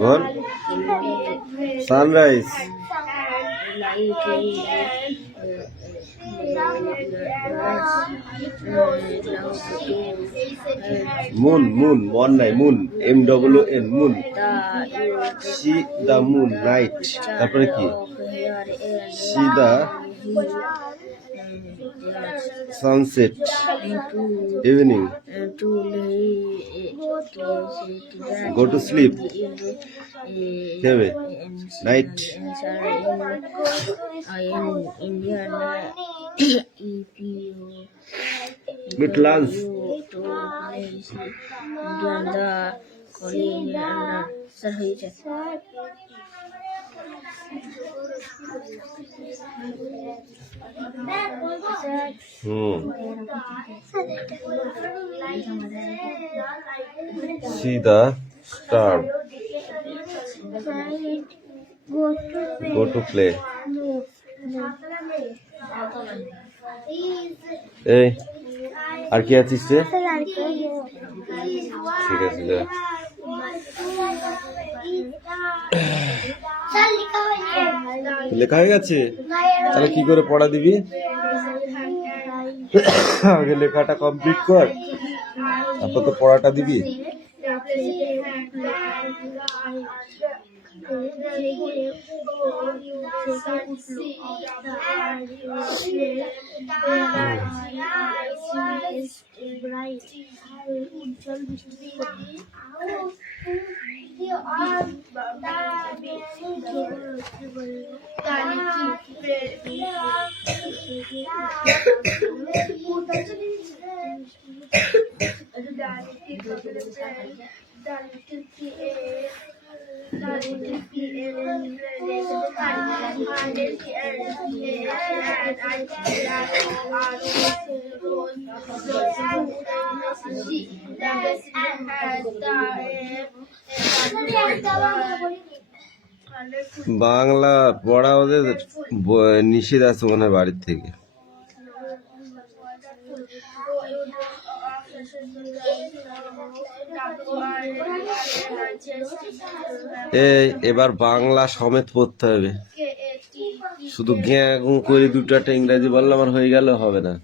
বল sunrise moon moon মন নাই moon MOON moon see the moon night তারপরে কি see the sunset evening go to sleep night with lunch see the star go to play এই আর কি আছিস রে ঠিক আছে যা লেখা হয়ে গেছে তাহলে কি করে পড়া দিবি আগে লেখাটা কমপ্লিট কর তারপর তো পড়াটা দিবি বাংলা পড়া ওদের নিষেধ আছে মনে হয় বাড়ির থেকে এবার বাংলা সমেত পড়তে হবে শুধু গ্যাঁ গুঁ করে দুটাটা ইংরাজি বললাম আর হয়ে গেল হবে না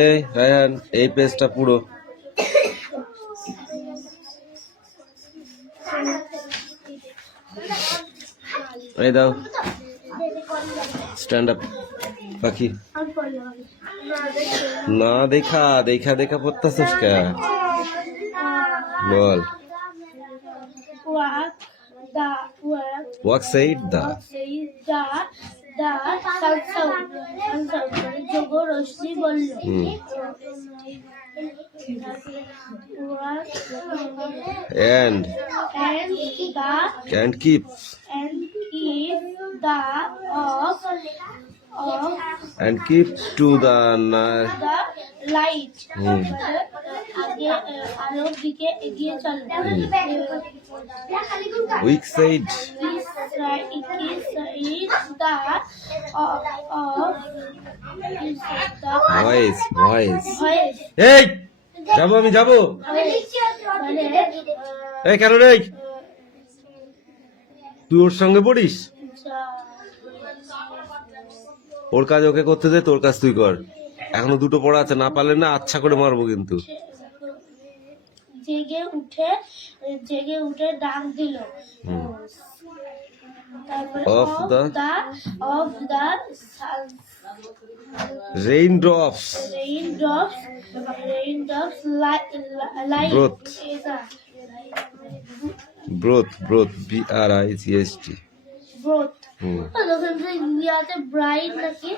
এই রায়হান এই পেজটা পুরো এই দাও স্ট্যান্ড আপ পাখি না দেখা দেখা দেখা পড়তেছিস কে বল walk side the and keep to the light আলোর দিকে এগিয়ে চলো weak side voice এই যাবো আমি যাবো এই কেন রে তুই ওর সঙ্গে পড়িস ওর কাজ ওকে করতে দে তোর কাজ তুই কর এখনো দুটো পড়া আছে না পারলে না আচ্ছা করে মারবো কিন্তু জেগে উঠে ডাক দিল of the raindrops light broth BRICHT broth ইন্ডিয়াতে ব্রাইট নাকি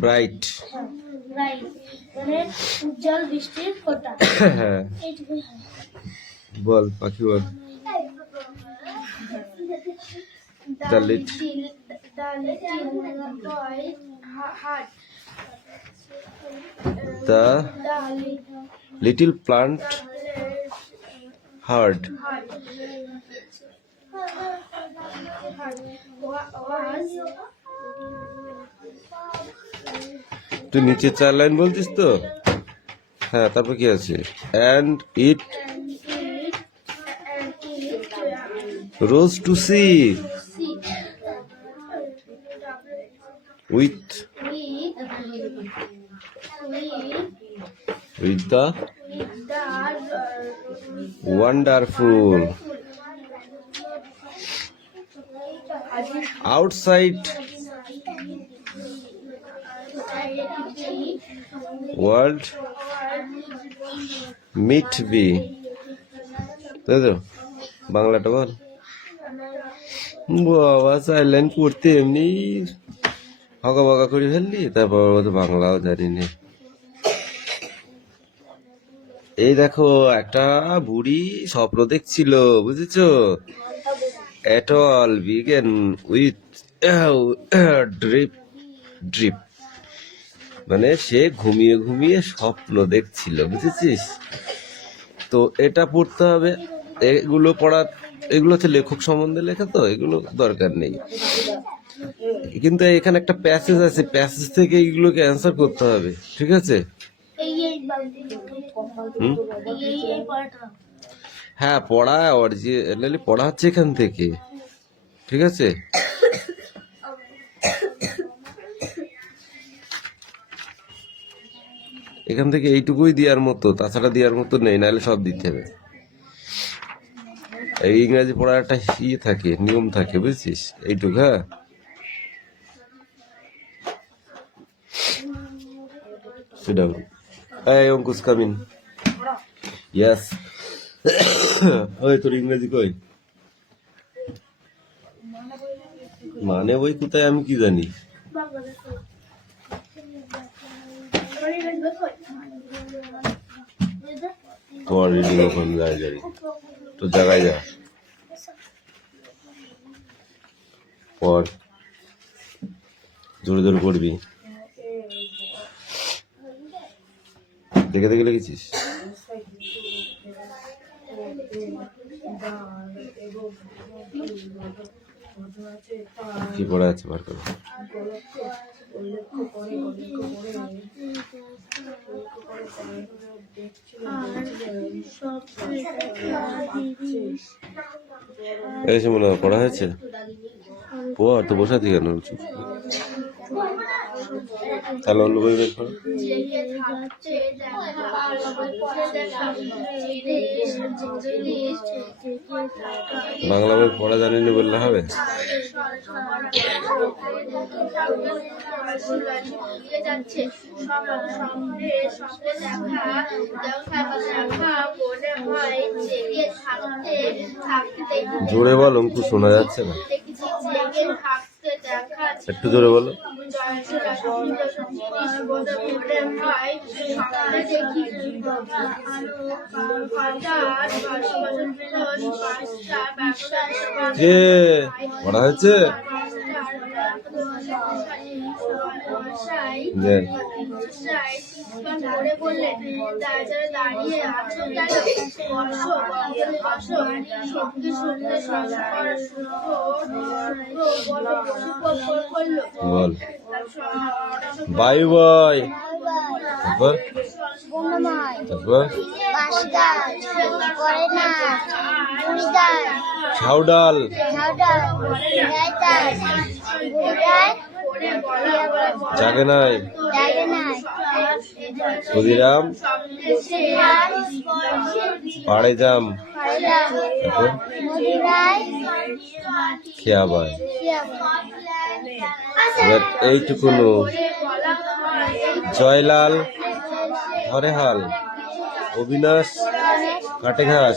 ব্রাইট মানে উজ্জ্বল বৃষ্টির ফোঁটা বল পাখি বল the little boy heart the little plant heard তুই নিচে 4 লাইন বলছিস তো? হ্যাঁ, তারপর কি আছে? And it rose to see with the wonderful outside world meet be তাই তো বাংলাটা বল বাবা সাইলেন্ট পড়তে এমনি হকা বকা করে ফেললি তারপর তো বাংলাও জানি না এই দেখো একটা বুড়ি স্বপ্ন দেখছিল বুঝেছো at all begin with drip drip মানে সে ঘুমিয়ে ঘুমিয়ে স্বপ্ন দেখছিল বুঝেছিস তো এটা পড়তে হবে এগুলো হচ্ছে লেখক সম্বন্ধে লেখা তো এগুলো দরকার নেই কিন্তু এখানে একটা প্যাসেজ আছে প্যাসেজ থেকে এগুলোকে অ্যান্সার করতে হবে ঠিক আছে হ্যাঁ পড়া অরিজিনালি পড়া হচ্ছে এখান থেকে ঠিক আছে এখান থেকে এইটুকুই দেওয়ার মতো তাছাড়া দেওয়ার মতো নেই নাহলে সব দিতে হবে এই ইংরাজি পড়ার একটা থাকে নিয়ম থাকে বুঝছিস এইটুকু হ্যাঁ এই অঙ্কুশ কামিন ইয়েস ওই তোর ইংরেজি কই মানে ওই কোথায় আমি কি জানি তোমার রিডিং ওখানে যায় জানি তো জায়গায় যা পর জোরে জোরে পড়বি দেখে দেখে লিখেছিস কি পড়া আছে বার করো এসে মনে হয় পড়া হয়েছে পড় তো বসাতে কেন তাহলে অন্য বই বের করো বাংলা বই পড়া জানিনি বললে হবে জোরে বল অঙ্কু শোনা যাচ্ছে না একটু জোরে বলো পড়া হয়েছে বল বাই বাই তারপর ছাউডাল জাগে নাই ক্ষুদিরাম পাড়ে যাম খেয়াবাই এইটুকুনো জয়লাল ধরে হাল অবিনাশ কাটে ঘাস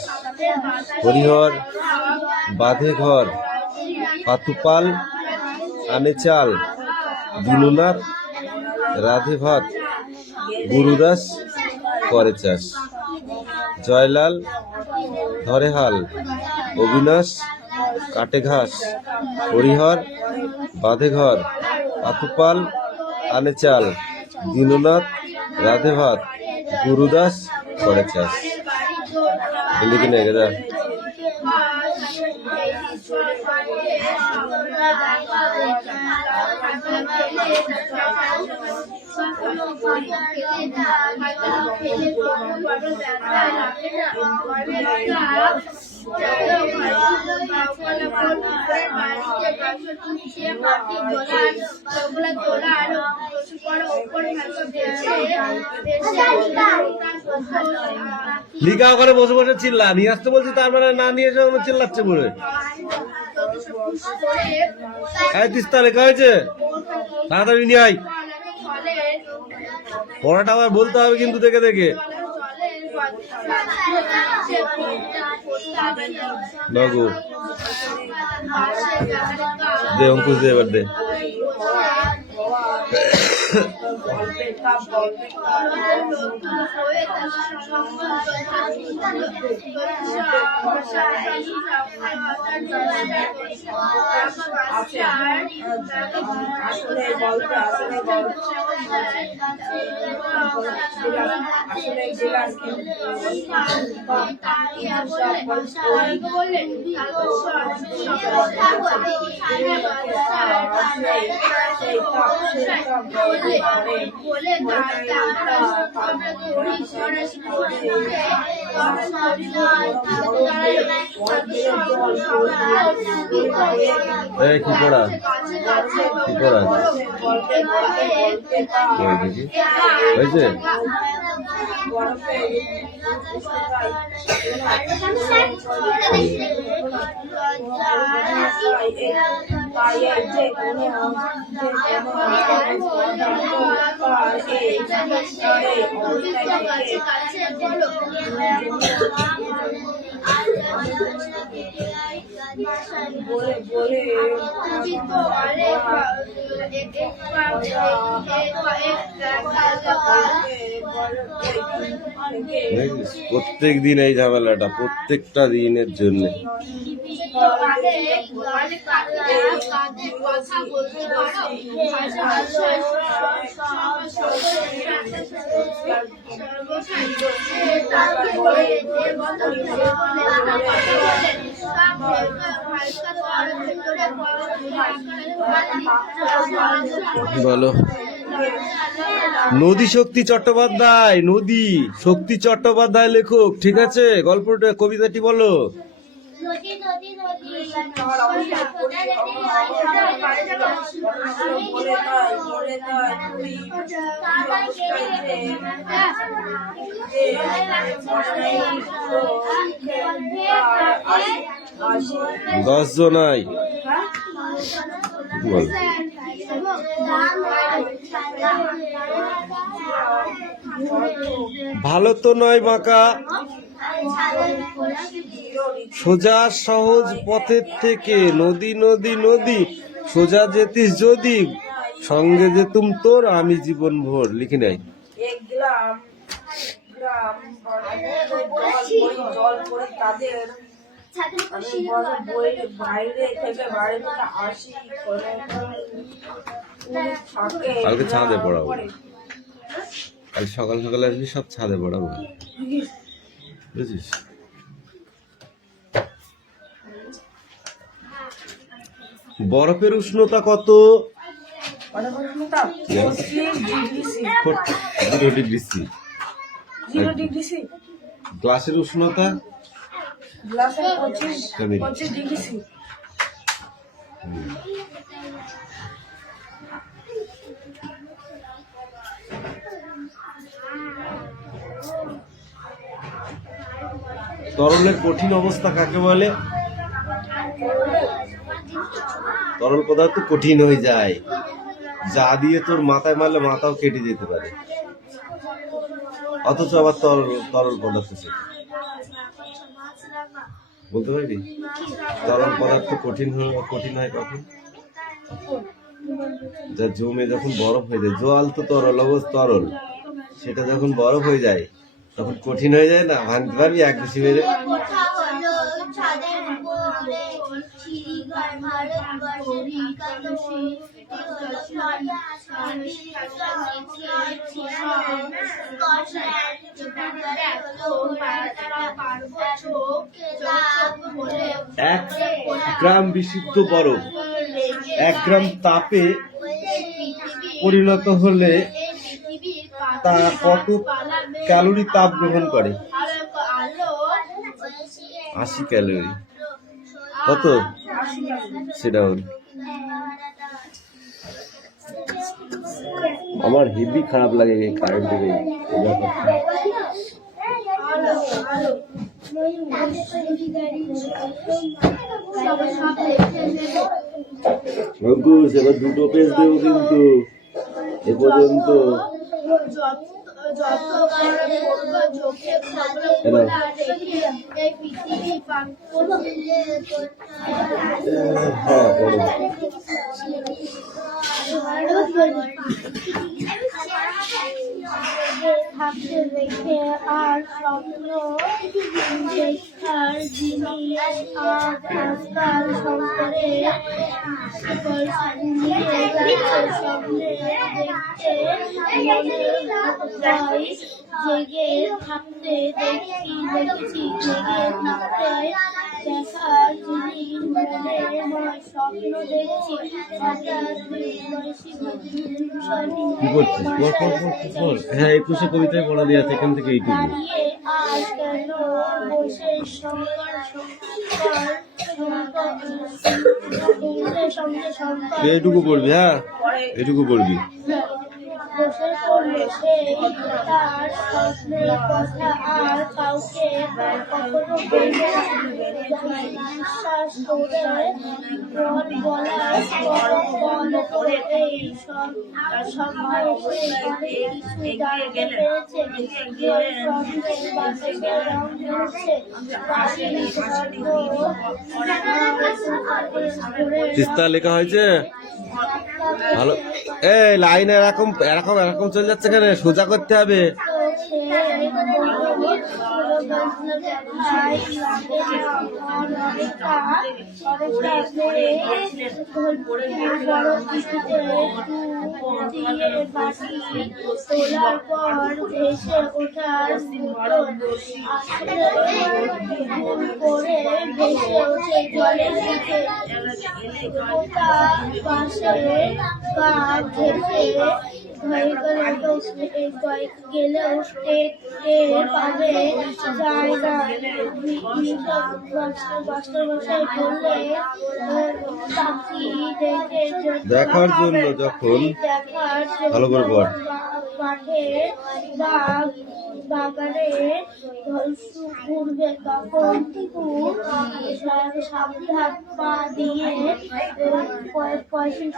হরিহর বাঁধে ঘর পাতুপাল আনে চাল দিনুনার রাধে ভাত গুরুদাস করে চাষ জয়লাল ধরে হাল অবিনাশ কাটে ঘাস হরিহর বাঁধে ঘর পাতুপাল আনে চাল দীননাথ রাধে ভাত গুরুদাস করে চাষ লিখে নে গেদা লিখা ওখানে বসে বসে চিল্লা নিয়ে আসতে বলছি, তার মানে না নিয়ে এসে চিল্লাচ্ছে বলে। তিস্তা লেখা হয়েছে, তাড়াতাড়ি নিয়ে আয়। পড়াটা আবার বলতে হবে কিন্তু দেখে দেখে। লগু দে, অঙ্কুশ দে, এবার দে। কি পড়া কি পড়া হয়েছে? প্রত্যেক দিন এই ঝামেলাটা, প্রত্যেকটা দিনের জন্য। বলো। নদী শক্তি চট্টোপাধ্যায়, নদী শক্তি চট্টোপাধ্যায় লেখক, ঠিক আছে? গল্পটা, কবিতাটি বলো। দশ জনাই বল। ভালো তো নয় বাঁকা, সোজা সহজ পথের থেকে নদী নদী নদী, সোজা যেতিস যদি, সঙ্গে যেতুম তোর আমি জীবন ভোর। লিখি নাই। কালকে ছাদে পড়াবো, কাল সকাল সকালে আসবি, সব ছাদে পড়াবো, বুঝিস? বরফের উষ্ণতা কত? 0 ডিগ্রি সি। গ্লাসের উষ্ণতা গ্লাসের 25 ডিগ্রি সি। তরলের কঠিন অবস্থা কাকে বলে? তরল পদার্থ কঠিন হয়ে যায়, যা দিয়ে তোর মাথায় মারলে মাথাও কেটে যেতে পারে, অথচ আবার তরল পদার্থ সেটা বলতে পারবি? তরল পদার্থ কঠিন হয় কখন? যা জমে যখন বরফ হয়ে যায়, জল তো তরল, সেটা যখন বরফ হয়ে যায় তখন কঠিন হয়ে যায় না? ভাঙতে পারবি এক বেশি মেরে? এক গ্রাম বিশুদ্ধ বরফ 1 গ্রাম তাপে পরিণত হলে তা কত ক্যালোরি তাপ গ্রহণ করে? 80 ক্যালোরি। কত? সেটাও আমার হেভি খারাপ লাগে এই কারেন্টের এই ব্যাপারটা। অঙ্কুশ এবার দুটো পেজ দেবো কিন্তু এ পর্যন্ত। থাকতে দেখে আর স্বপ্ন দেখার জিনিস আজ আজকাল সংসারে স্বপ্নে দেখতে জেগে থাকতে দেখেছি জেগে থাকতে দেখার জিনিস মনে হয় স্বপ্ন দেখছি হঠাৎ বয়সী বিষয়টি কি করছিস? বল। হ্যাঁ 21 কবিতায় পড়া দেওয়া আছে এখান থেকে এইটুকু। দাঁড়িয়ে আর কেন বসে এইটুকু পড়বি, হ্যাঁ এইটুকু পড়বি। বসে পড়লো সেই তার স্বপ্নের কথা আর কাউকে কখনো বলবে না। বিশ্বাস করে বল করে এই স্বপ্ন কিছু জানতে পেরেছে স্বপ্নের বাতাসে রং ধরছে তিস্তা লেখা হয়েছে ভালো। এই লাইন এরকম এরকম এরকম চলে যাচ্ছে কেন? সোজা করতে হবে। তোলার পর ভেসে ওঠার করে ভেসে ওঠে জলের দিকে পাশে গা ঘেঁষে গেলেও টের পাবে যায় না। মাস্টারমশাই বললে পাখি দেখার জন্য যখন ভালো করে পড় মাঠে বা বাগানে ঘুরবে তখন খুব সাবধান পা দিয়ে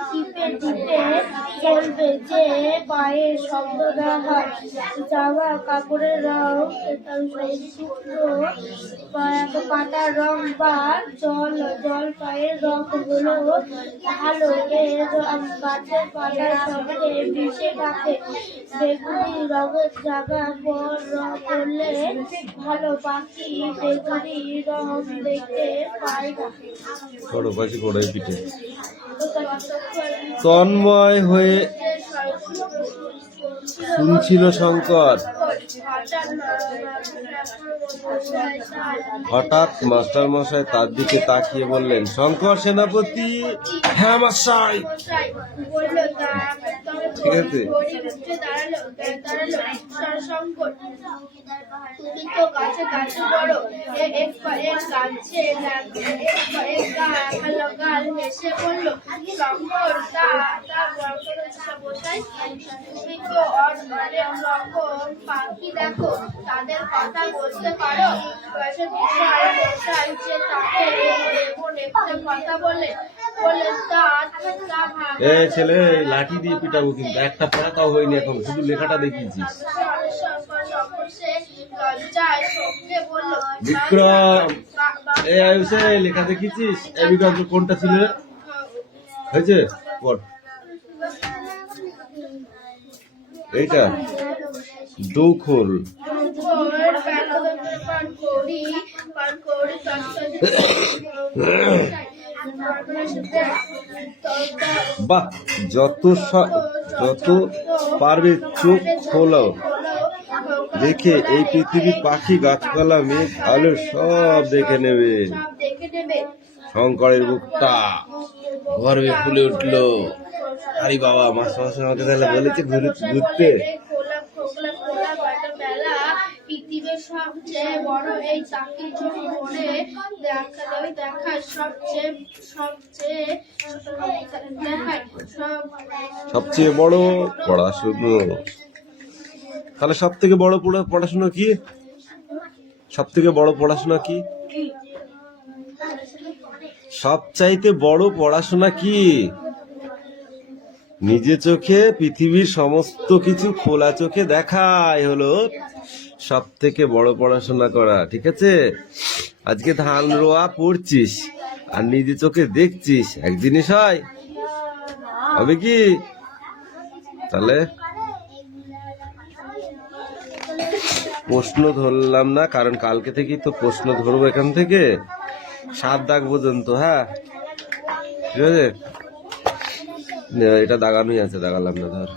টিপে টিপে চলবে যে পায়ের শব্দ না হয়। জামা কাপড়ের রং শুকনো পাতার রং বা জল পায়ের রং হলো ভালো গাছের পাতার সঙ্গে মিশে থাকে। বেগুনি রঙের জামা পরলে ভালো পাখি বেগুনি রং দেখতে পায় না। পিঠে তন্ময় হয়ে শুনছিল শঙ্কর। হঠাৎ মাস্টার মশাই তার দিকে তাকিয়ে বললেন, শঙ্কর সেনাপতি। হ্যাঁ মশাই। ঠিক আছে। তুমি তো গাছে গাছে বড় এক গাছে গাল হেসে বললো শঙ্কর তুমি তো অনেক রকম পাখি দেখো তাদের কথা বলতে পারো। যে তাকে এমন একটা কথা বলে এ ছেলে লাঠি দিয়ে পিটাবো কিন্তু একটা পড়াটাও হয়নি এখন, শুধু লেখাটা দেখিয়েছিস। বিক্রম এ আয়ুষে লেখা দেখিয়েছিস? এ বিক্রম কোনটা ছিল? হয়েছে পড়। এইটা দৌখোল। বাহ, যত পারবে চোখ খোলো, দেখে এই পৃথিবীর পাখি গাছপালা মেঘ আলো সব দেখে নেবে। শঙ্করের বুকটা গর্বে ফুলে উঠলো। আরে বাবা, মাস্টার আমাকে তাহলে বলেছে ঘুরতে। বেলা পৃথিবীর সবচেয়ে বড় এই চাকরিজীবী বলে দেখায় সবচেয়ে বড় পড়াশুনো। তাহলে সব থেকে বড় পড়াশোনা কি? সব থেকে বড় পড়াশোনা কি? সবচাইতে বড় পড়াশোনা কি? নিজে চোখে পৃথিবীর সমস্ত কিছু খোলা চোখে দেখাই হলো সব থেকে বড় পড়াশোনা করা। ঠিক আছে, আজকে ধান রোয়া পড়ছিস আর নিজে চোখে দেখছিস, এক জিনিস হয়? হবে কি? তাহলে প্রশ্ন ধরলাম না, কারণ কালকে থেকেই তো প্রশ্ন ধরবো এখান থেকে 7 দাগ পর্যন্ত। হ্যাঁ, ঠিক আছে, এটা দাগানোই আছে, দাগালাম না। ধর,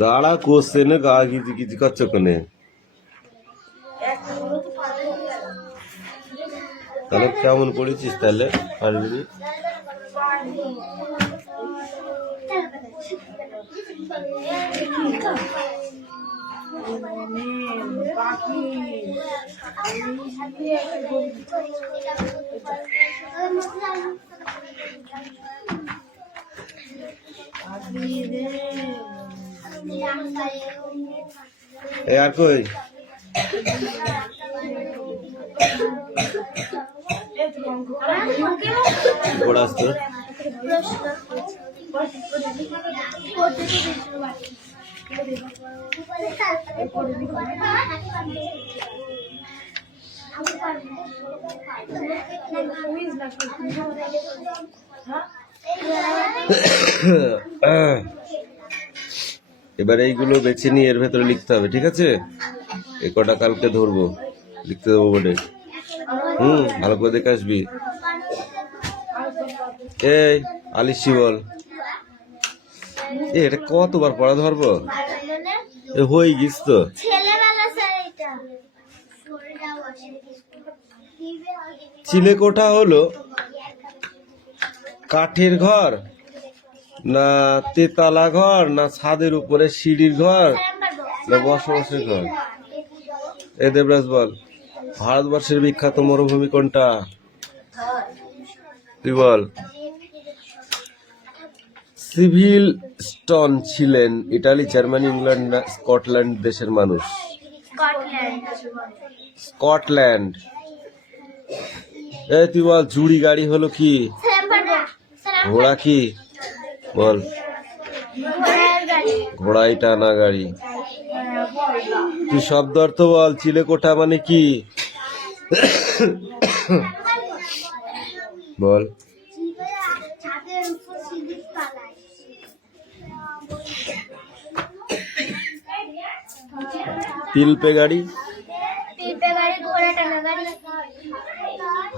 দাঁড়া, কোশ্চেনে গা গিজি গিজি করছো কেনে? তাহলে কেমন করেছিস? তাহলে পারবি? আর কই পড়াস তো? এবার এইগুলো বেছে নিয়ে এর ভেতরে লিখতে হবে। ঠিক আছে, এই কটা কালকে ধরবো, লিখতে দেবো বোর্ডে। ভালো করে দেখে আসবি। এই আলিশি বল, এটা কতবার পড়া ধরবো? হয়ে গিস তো। চিলেকোঠা হলো কাঠের ঘর, না তেতলা ঘর, না ছাদের উপরে সিঁড়ির ঘর, না বসবাসের ঘর? এ দেবরাজ বল, ভারতবর্ষের বিখ্যাত মরুভূমি কোনটা? তুই বল। সিভিল স্টোন ছিলেন ইটালি, জার্মানি, ইংল্যান্ড না স্কটল্যান্ড দেশের মানুষ? স্কটল্যান্ড। এই তুই বল, জুড়ি গাড়ি হলো কি? ঘোড়া কি? বল। ঘোড়াই টানা গাড়ি। তুই শব্দ অর্থ বল। চিলেকোঠা মানে কি? বল। তিলপে গাড়ি?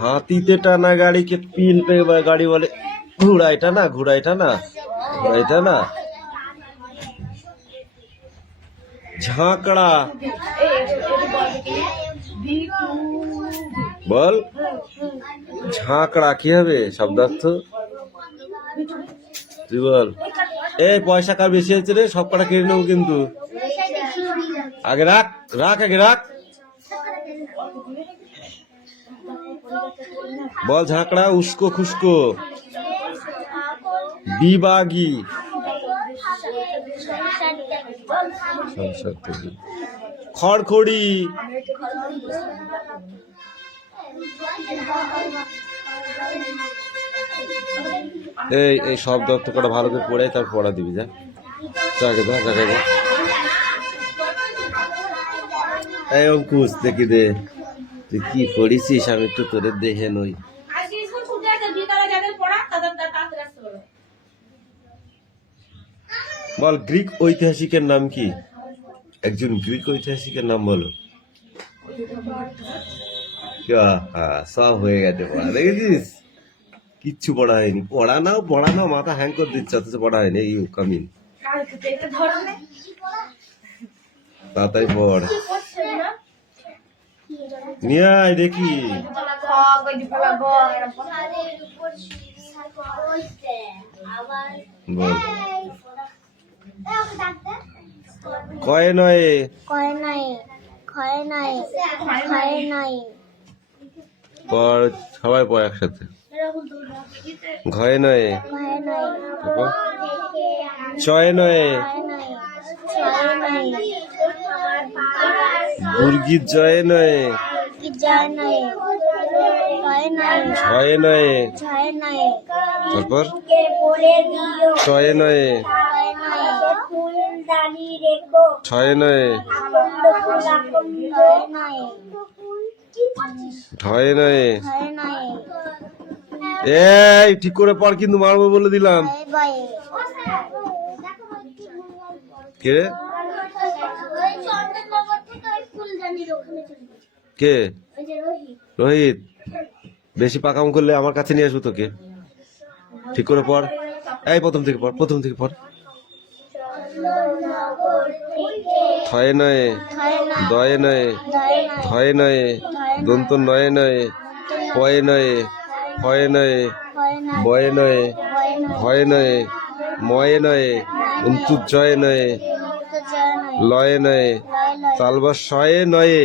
হাতিতে টানা গাড়িকে তিলপে গাড়ি বলে। ঘোড়াই টানা, ঘোড়াই টানা, ঘোড়াই টানা। ঝাঁকড়া বল। ঝাঁকড়া কি হবে শব্দার্থ? তুই বল। এই পয়সা কার বেশি হয়েছে রে? সব কটা কেড়ে নেবো কিন্তু। আগে রাখ, রাখ, আগে রাখ। বল। ঝাঁকড়া, উস্কো খুস্কো, বিবাগী, খড়খড়ি। এই শব্দ অর্থ কটা ভালো করে পড়ে তার পড়া দিবি। যা জাগে দা, জাগে দা। এই অঙ্কুশ দেখি দে, তুই কি পড়িছিস? আমি একটু তোদের দেখে নই। বল, গ্রিক ঐতিহাসিকের নাম কি? একজন গ্রিক ঐতিহাসিকের নাম বলো। সব হয়ে গেছে পড়া, দেখেছিস? কিচ্ছু পড়া হয়নি। পড়া নাও, মাথা হ্যাং করে দিচ্ছে, অথচ পড়া হয়নি। এই কামিন, তাড়াতাড়ি পড়। নিয়ে আয় দেখি। বল। কয়ে নয় পর, সবাই পর একসাথে। ঘয়ে নয়, চয়ে নয়, দুর্গির জয়ে নয়, ছয়ে নয়, তারপর ছয়ে নয়, ছয়ে নয়, ঠয়ে নয়। এই ঠিক করে পর, কিন্তু মারবো বলে দিলাম। কে কে? রোহিত, বেশি পাকাম করলে আমার কাছে নিয়ে আসবো তোকে। ঠিক করে পর। এই প্রথম থেকে পর, প্রথম থেকে পর। ছয়ে নয়, দয়ে নয়, ধয়ে নয়, দন্ত নয়ে নয়, পয়ে নয়, ফয়ে নয়, বয়ে নয়, ভয়ে নয়, ময়ে নয়, জয়ে নয়, লয়ে নয়, তালবা শয়ে নয়,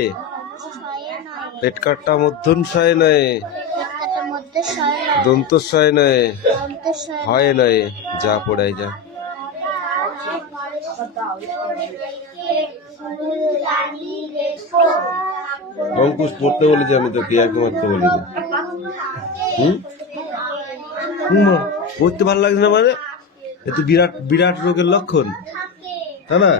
পেট কাটটা মধ্যশয়ে নয়, দন্তশয়ে নয়, হয় নয়। যা পড়াই যা। অঙ্কুশ পড়তে বলেছি আমি তোকে, একদম মারতে বলি। পড়তে ভালো লাগছে না মানে? এ তো বিরাট বিরাট রোগের লক্ষণ, তাই না?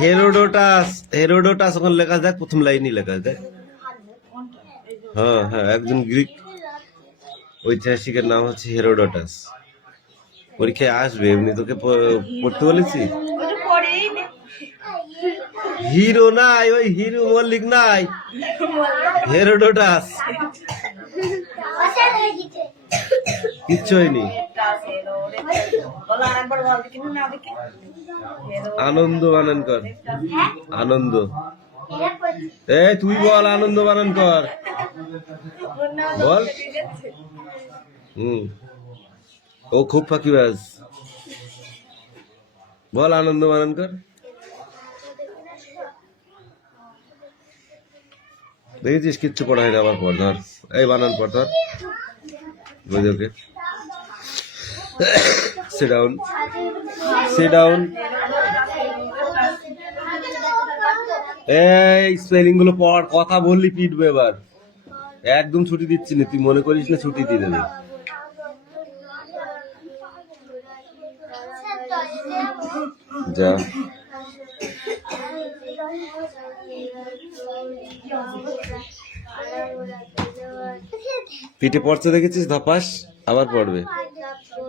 হেরোডোটাস, হেরোডোটাস ওখানে লেখা দেখ, প্রথম লাইনই লেখা দেখ। হ্যাঁ হ্যাঁ, একজন গ্রিক ঐতিহাসিকের নাম হচ্ছে হেরোডোটাস। পরীক্ষায় আসবে, এমনি তোকে পড়তে বলেছি। হিরো নাই, ওই হিরো মল্লিক নাই, হেরোডোটাস। কিচ্ছু হয়নি। আনন্দ বানান কর, আনন্দ। এই তুই বল, আনন্দ বানান কর, বল। ও খুব ফাঁকিবাজ, বল আনন্দ বানান কর। দেখেছিস কিচ্ছু পড়া হয় না, আবার পর ধর। এই বানান পর ধর, ওকে। sit down, sit down। এই স্পেলিং গুলো পড়, কথা বললি পিটবে এবার। একদম ছুটি দিচ্ছি না, তুই মনে করিস না ছুটি দিয়ে দেবে। যা। পিঠে পড়তে দেখেছিস ধপাস, আবার পড়বে।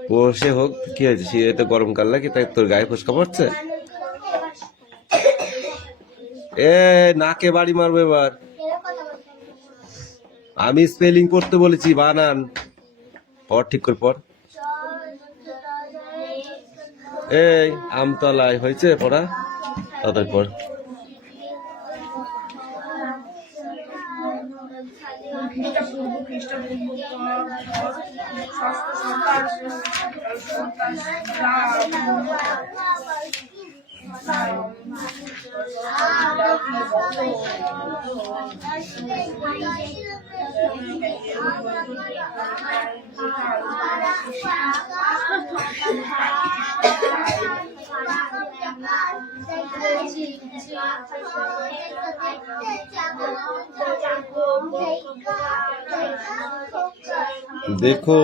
বসে হোক, কি হয়েছে? সে তো গরমকাল লাগে, তাই তোর গায়ে ফসকা পড়ছে। এ নাকে বাড়ি মারবো এবার। আমি স্পেলিং পড়তে বলেছি, বানান পড়, ঠিক করে পড়। এই আমতলায় হয়েছে পড়া, তাড়াতাড়ি পড়। देखो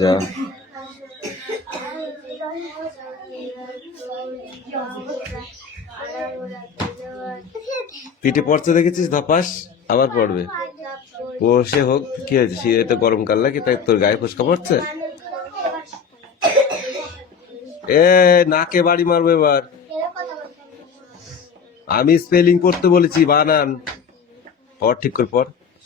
जा পিঠে পড়তে দেখেছিস ধপাস, আবার পড়বে। বসে হোক, কি হয়েছে? সে তো গরমকাল লাগে, তাই তোর গায়ে ফসকা পড়ছে। এ নাকে বাড়ি মারবো এবার। আমি স্পেলিং পড়তে বলেছি, বানান পড় ঠিক করে পড়।